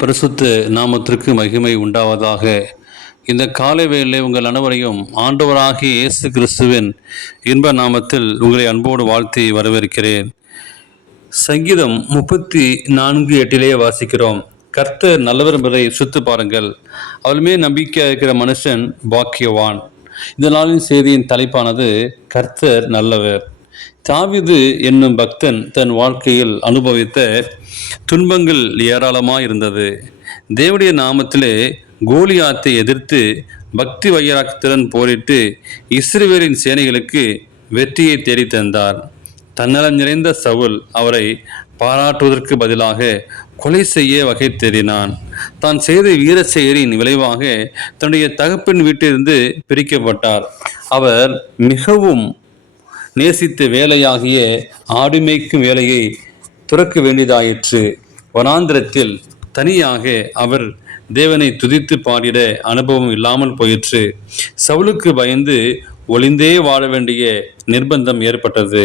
பரிசுத்த நாமத்திற்கு மகிமை உண்டாவதாக. இந்த காலை வேளையிலே உங்கள் அனைவரையும் ஆண்டவராகிய இயேசு கிறிஸ்துவின் இன்ப நாமத்தில் உங்களை அன்போடு வாழ்த்தி வரவேற்கிறேன். சங்கீதம் 34:8 வாசிக்கிறோம். கர்த்தர் நல்லவர் என்பதை சுத்து பாருங்கள், அவளுமே நம்பிக்கை இருக்கிற மனுஷன் பாக்கியவான். இந்த நாளின் செய்தியின் தலைப்பானது கர்த்தர் நல்லவர். தாவீது என்னும் பக்தன் தன் வாழ்க்கையில் அனுபவித்த துன்பங்கள் ஏராளமாக இருந்தது. தேவனுடைய நாமத்திலே கோலியாத்தை எதிர்த்து பக்தி வைராக்கியத்துடன் போரிட்டு இஸ்ரவேலின் சேனைகளுக்கு வெற்றியை தேடி தந்தார். தன்னலம் நிறைந்த சவுல் அவரை பாராட்டுவதற்கு பதிலாக கொலை செய்ய வகை தேடினான். தான் செய்த வீர செயலின் விளைவாக தன்னுடைய தகப்பன் வீட்டிலிருந்து பிரிக்கப்பட்டார். அவர் மிகவும் நேசித்த வேலையாகிய ஆடுமைக்கும் வேலையை துறக்க வேண்டியதாயிற்று. வனாந்திரத்தில் தனியாக அவர் தேவனை துதித்து பாடிட அனுபவம் இல்லாமல் போயிற்று. சவுலுக்கு பயந்து ஒளிந்தே வாழ வேண்டிய நிர்பந்தம் ஏற்பட்டது.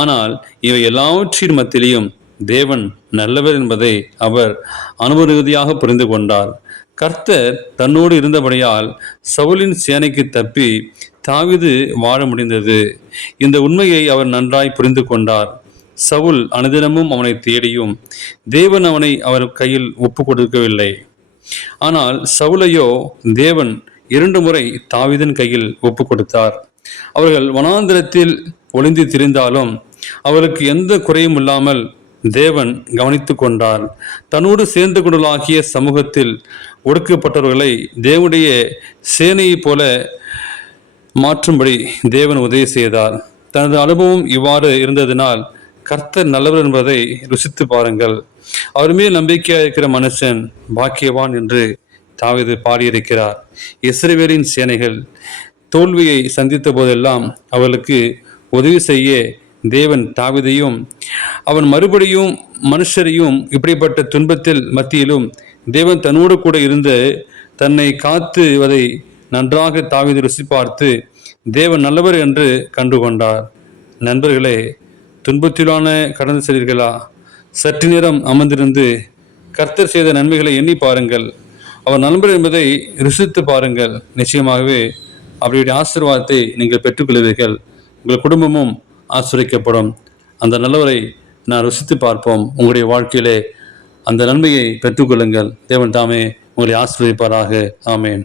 ஆனால் இவை எல்லாவற்றின் மத்தியிலும் தேவன் நல்லவர் என்பதை அவர் அனுபவரீதியாக புரிந்து கொண்டார். கர்த்தர் தன்னோடு இருந்தபடியால் சவுலின் சேனைக்கு தப்பி தாவீது வாழ முடிந்தது. இந்த உண்மையை அவர் நன்றாய் புரிந்து கொண்டார். சவுல் அனுதினமும் அவனை தேடியும் தேவன் அவனை அவர் கையில் ஒப்பு கொடுக்கவில்லை. ஆனால் சவுலையோ தேவன் 2 முறை தாவீதின் கையில் ஒப்பு கொடுத்தார். அவர்கள் வனாந்திரத்தில் ஒளிந்து திரிந்தாலும் அவருக்கு எந்த குறையும் இல்லாமல் தேவன் கவனித்து கொண்டார். தன்னோடு சேர்ந்து கொண்டலாகிய சமூகத்தில் ஒடுக்கப்பட்டவர்களை தேவனுடைய சேனையைப் போல மாற்றும்படி தேவன் உதவி செய்தார். தனது அனுபவம் இவ்வாறு இருந்ததினால் கர்த்தர் நல்லவர் என்பதை ருசித்து பாருங்கள். அவர் மேல் நம்பிக்கையாக இருக்கிற மனுஷன் பாக்கியவான் என்று தாவீது பாடியிருக்கிறார். இஸ்ரவேலின் சேனைகள் தோல்வியை சந்தித்த போதெல்லாம் அவர்களுக்கு உதவி செய்ய தேவன் தாவீதையும் அவன் மறுபடியும் மனுஷரையும் இப்படிப்பட்ட துன்பத்தில் மத்தியிலும் தேவன் தன்னோடு கூட இருந்து தன்னை காத்துவதை நன்றாக தாவீது ருசி பார்த்து தேவன் நல்லவர் என்று கண்டுகொண்டார். நண்பர்களே, துன்பத்திலான கடந்து செல்வீர்களா? சற்று நேரம் அமர்ந்திருந்து கர்த்தர் செய்த நன்மைகளை எண்ணி பாருங்கள். அவர் நண்பர் என்பதை ருசித்து பாருங்கள். நிச்சயமாகவே அவருடைய ஆசீர்வாதத்தை நீங்கள் பெற்றுக்கொள்வீர்கள். உங்கள் குடும்பமும் ஆசீர்வதிக்கப்படும். அந்த நல்லவரை நான் ருசித்து பார்ப்போம். உங்களுடைய வாழ்க்கையிலே அந்த நன்மையை பெற்றுக்கொள்ளுங்கள். தேவன் தாமே உங்களை ஆசீர்வதிப்பாராக. ஆமேன்.